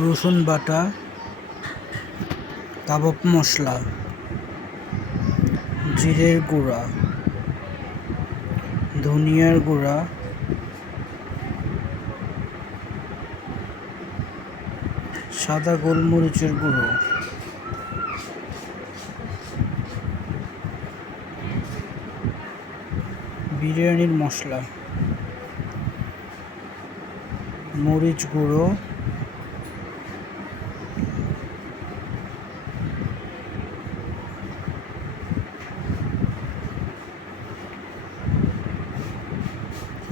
রসুন বাটা কাবাব মশলা, জিরের গুঁড়া, ধনিয়ার গুঁড়া, সাদা গোলমরিচের গুঁড়ো। বিরিয়ানির মশলা, মরিচ গুঁড়ো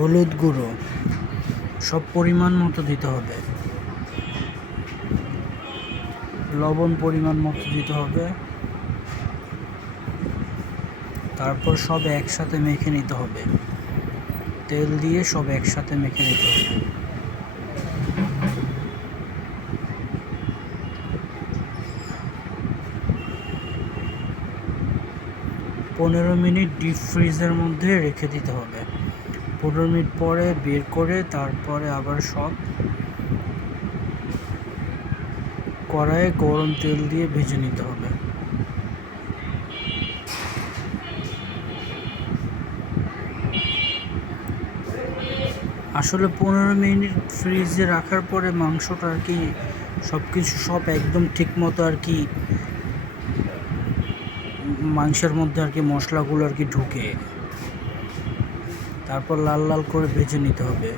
হলুদ গুঁড়ো। সব পরিমাণ মতো দিতে হবে। লবণ পরিমাণ মতো দিতে হবে। তারপর সব একসাথে মেখে নিতে হবে। তেল দিয়ে সব একসাথে মেখে নিতে হবে। পনেরো মিনিট ডিপ ফ্রিজের মধ্যে রেখে দিতে হবে। পনেরো মিনিট পরে বের করে তারপরে আবার সব কড়াইয়ে গরম তেল দিয়ে ভেজে নিতে হবে। আসলে পনেরো মিনিট ফ্রিজে রাখার পরে মাংসটা আর কি সব কিছু সব একদম ঠিক মতো আর কি মাংসের মধ্যে আর কি মশলাগুলো আর কি ঢুকে। তারপর লাল লাল করে ভেজে নিতে হবে।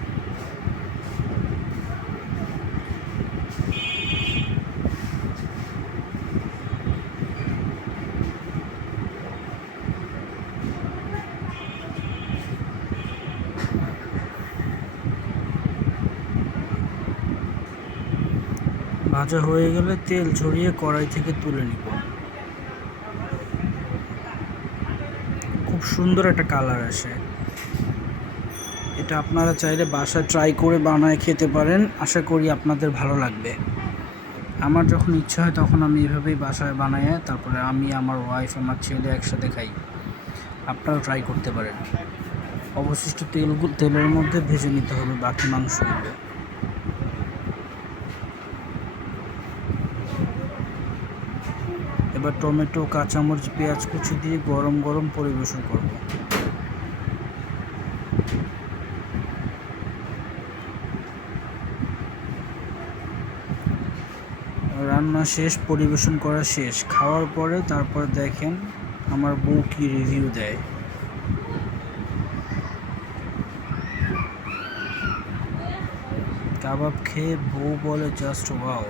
ভাজা হয়ে গেলে তেল ঝরিয়ে কড়াই থেকে তুলে নিব। খুব সুন্দর একটা কালার আসে। এটা আপনারা চাইলে বাসায় ট্রাই করে বানায় খেতে পারেন। আশা করি আপনাদের ভালো লাগবে। আমার যখন ইচ্ছা হয় তখন আমি এভাবেই বাসায় বানায়, তারপরে আমি, আমার ওয়াইফ আমার ছেলে একসাথে খাই। আপনারা ট্রাই করতে পারেন। অবশিষ্ট তেলগুলো তেলের মধ্যে ভেজে নিতে হবে বাকি মাংসগুলো। এবার টমেটো, কাঁচামরিচ, পেঁয়াজ কুচি দিয়ে গরম গরম পরিবেশন করব। রান্না শেষ, পরিবেশন করা শেষ। খাওয়ার পরে তারপর দেখেন আমার বউ কি রিভিউ দেয়। কাবাব খেয়ে বউ বলে জাস্ট ওয়াও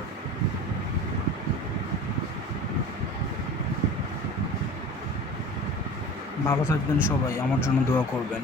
ভালো থাকবেন সবাই, আমার জন্য দোয়া করবেন।